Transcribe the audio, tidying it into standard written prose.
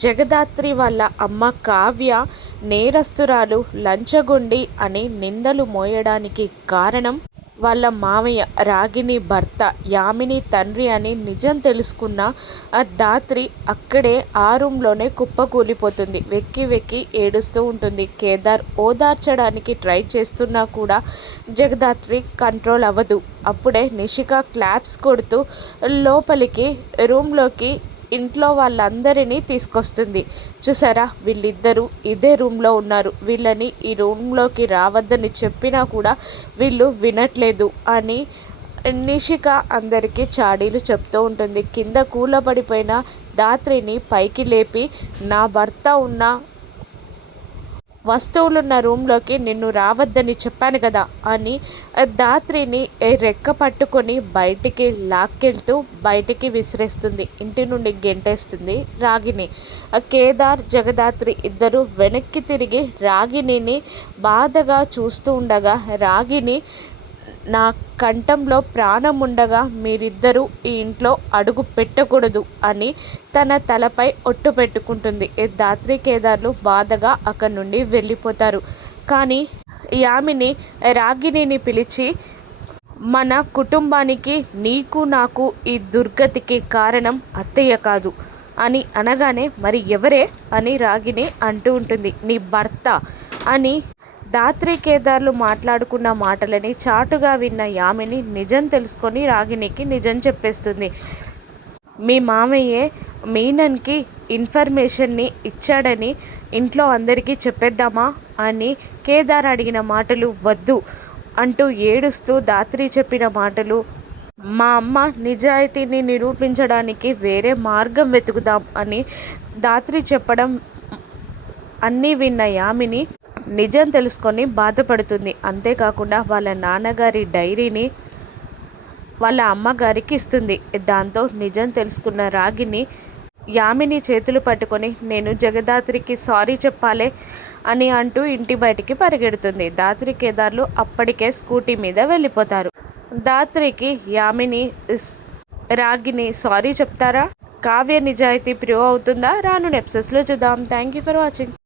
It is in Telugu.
జగదాత్రి వాళ్ళ అమ్మ కావ్య నేరస్తురాలు, లంచగొండి అని నిందలు మోయడానికి కారణం వాళ్ళ మామయ్య రాగిణి భర్త యామిని తండ్రి అని నిజం తెలుసుకున్న ఆ దాత్రి అక్కడే ఆ రూమ్లోనే కుప్పకూలిపోతుంది. వెక్కి వెక్కి ఏడుస్తూ ఉంటుంది. కేదార్ ఓదార్చడానికి ట్రై చేస్తున్నా కూడా జగదాత్రి కంట్రోల్ అవ్వదు. అప్పుడే నిషిక క్లాప్స్ కొడుతూ లోపలికి రూమ్లోకి ఇంట్లో వాళ్ళందరినీ తీసుకొస్తుంది. చూసారా, వీళ్ళిద్దరూ ఇదే రూమ్లో ఉన్నారు, వీళ్ళని ఈ రూమ్లోకి రావద్దని చెప్పినా కూడా వీళ్ళు వినట్లేదు అని నిషిక అందరికీ చాడీలు చెప్తూ ఉంటుంది. కింద కూలబడిపోయిన దాత్రిని పైకి లేపి, నా భర్త ఉన్న వస్తువులున్న రూమ్లోకి నిన్ను రావద్దని చెప్పాను కదా అని దాత్రిని రెక్క పట్టుకొని బయటికి లాక్కెళ్తూ బయటికి విసిరేస్తుంది. ఇంటి నుండి గెంటేస్తుంది రాగిని. కేదార్ జగదాత్రి ఇద్దరు వెనక్కి తిరిగి రాగిణిని బాధగా చూస్తూ ఉండగా, రాగిని నా కంఠంలో ప్రాణం ఉండగా మీరిద్దరూ ఈ ఇంట్లో అడుగు పెట్టకూడదు అని తన తలపై ఒట్టు పెట్టుకుంటుంది. దాత్రి కేదార్లు బాధగా అక్కడి నుండి వెళ్ళిపోతారు. కానీ యామిని రాగిణిని పిలిచి, మన కుటుంబానికి నీకు నాకు ఈ దుర్గతికి కారణం అత్తయ్య కాదు అని అనగానే, మరి ఎవరే అని రాగిణి అంటూ ఉంటుంది. నీ భర్త అని దాత్రి కేదార్లు మాట్లాడుకున్న మాటలని చాటుగా విన్న యామిని నిజం తెలుసుకొని రాగిణికి నిజం చెప్పేస్తుంది. మీ మామయ్యే మీనన్కి ఇన్ఫర్మేషన్ని ఇచ్చాడని ఇంట్లో అందరికీ చెప్పేద్దామా అని కేదార్ అడిగిన మాటలు వద్దు అంటూ ఏడుస్తూ దాత్రి చెప్పిన మాటలు, మా అమ్మ నిజాయితీని నిరూపించడానికి వేరే మార్గం వెతుకుదాం అని దాత్రి చెప్పడం అన్నీ విన్న యామిని నిజం తెలుసుకొని బాధపడుతుంది. అంతేకాకుండా వాళ్ళ నాన్నగారి డైరీని వాళ్ళ అమ్మగారికి ఇస్తుంది. దాంతో నిజం తెలుసుకున్న రాగిని యామిని చేతులు పట్టుకొని, నేను జగదాత్రికి సారీ చెప్పాలే అని అంటూ ఇంటి బయటికి పరిగెడుతుంది. దాత్రి కేదార్లు అప్పటికే స్కూటీ మీద వెళ్ళిపోతారు. దాత్రికి యామిని రాగిని సారీ చెప్తారా? కావ్య నిజాయితీ ప్రూవ్ అవుతుందా? రాను ఎపిసోడ్స్లో చూద్దాం. Thank you for watching.